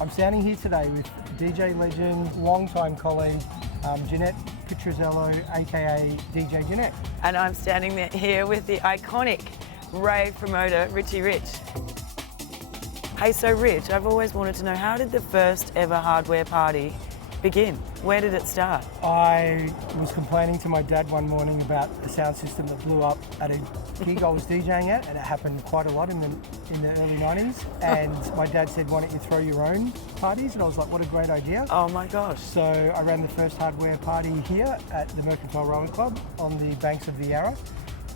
I'm standing here today with DJ legend, longtime colleague, Jeanette Petrozello, aka DJ Jeanette. And I'm standing here with the iconic rave promoter, Richie Rich. Hey, so Rich, I've always wanted to know, how did the first ever hardware party begin? Where did it start? I was complaining to my dad one morning about a sound system that blew up at a gig I was DJing at, and it happened quite a lot in the early 90s. And my dad said, why don't you throw your own parties? And I was like, what a great idea. Oh my gosh. So I ran the first hardware party here at the Mercantile Rowing Club on the banks of the Yarra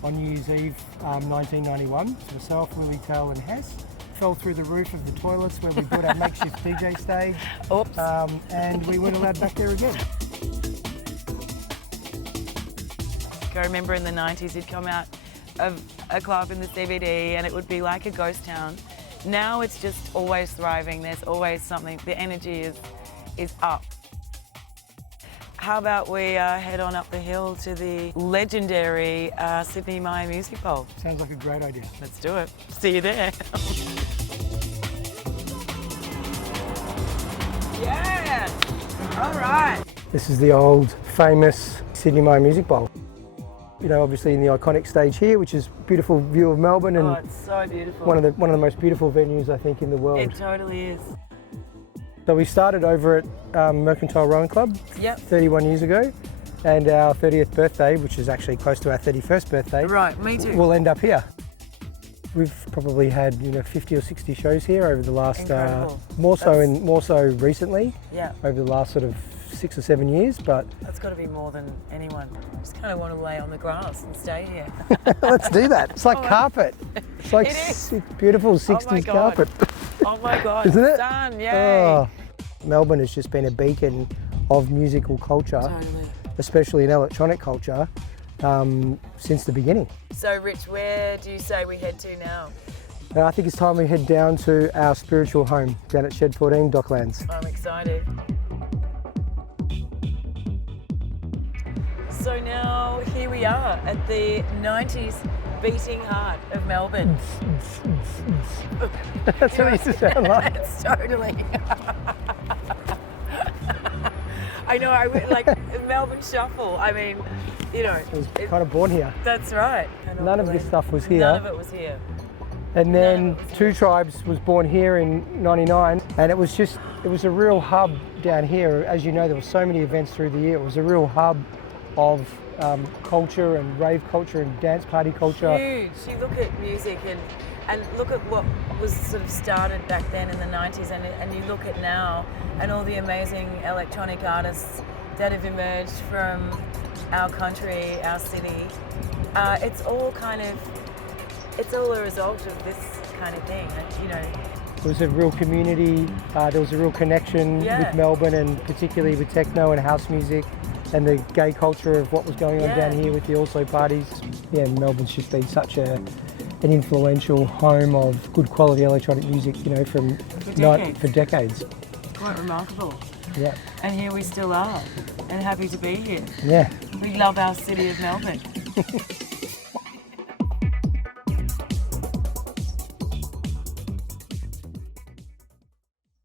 on New Year's Eve 1991. So myself, Willie Tell and Hess fell through the roof of the toilets where we built our makeshift DJ stage. Oops. And we weren't allowed back there again. I remember in the 90s you'd come out of a club in the CBD and it would be like a ghost town. Now it's just always thriving, there's always something, the energy is up. How about we head on up the hill to the legendary Sydney Maya Music Bowl? Sounds like a great idea. Let's do it. See you there. Yeah! All right. This is the old famous Sydney Maya Music Bowl. You know, obviously in the iconic stage here, which is a beautiful view of Melbourne, and it's so beautiful. one of the most beautiful venues I think in the world. It totally is. So we started over at Mercantile Rowing Club 31 years ago, and our 30th birthday, which is actually close to our 31st birthday, right, me too, will end up here. We've probably had 50 or 60 shows here over the last more so recently, over the last sort of 6 or 7 years, but that's got to be more than anyone. I just kind of want to lay on the grass and stay here. Let's do that. It's like carpet. It's like it's beautiful 60s carpet. Oh my God, isn't it? Done, yay. Oh, Melbourne has just been a beacon of musical culture, totally, especially in electronic culture, since the beginning. So Rich, where do you say we head to now? I think it's time we head down to our spiritual home down at Shed 14 Docklands. I'm excited. So now here we are at the 90s beating heart of Melbourne. That's what it used to sound like. It's totally. I know, like Melbourne Shuffle. I mean, it was kind of born here. That's right. None of this stuff was here. None of it was here. And then Two Tribes was born here in '99, and it was a real hub down here. As you know, there were so many events through the year. It was a real hub of culture and rave culture and dance party culture. Huge. You look at music and look at what was sort of started back then in the 90s, and you look at now and all the amazing electronic artists that have emerged from our country, our city. It's all a result of this kind of thing, There was a real community, there was a real connection with Melbourne, and particularly with techno and house music and the gay culture of what was going on down here with the also parties. Yeah, Melbourne's just been such an influential home of good quality electronic music, for decades. Quite remarkable. Yeah. And here we still are, and happy to be here. Yeah. We love our city of Melbourne.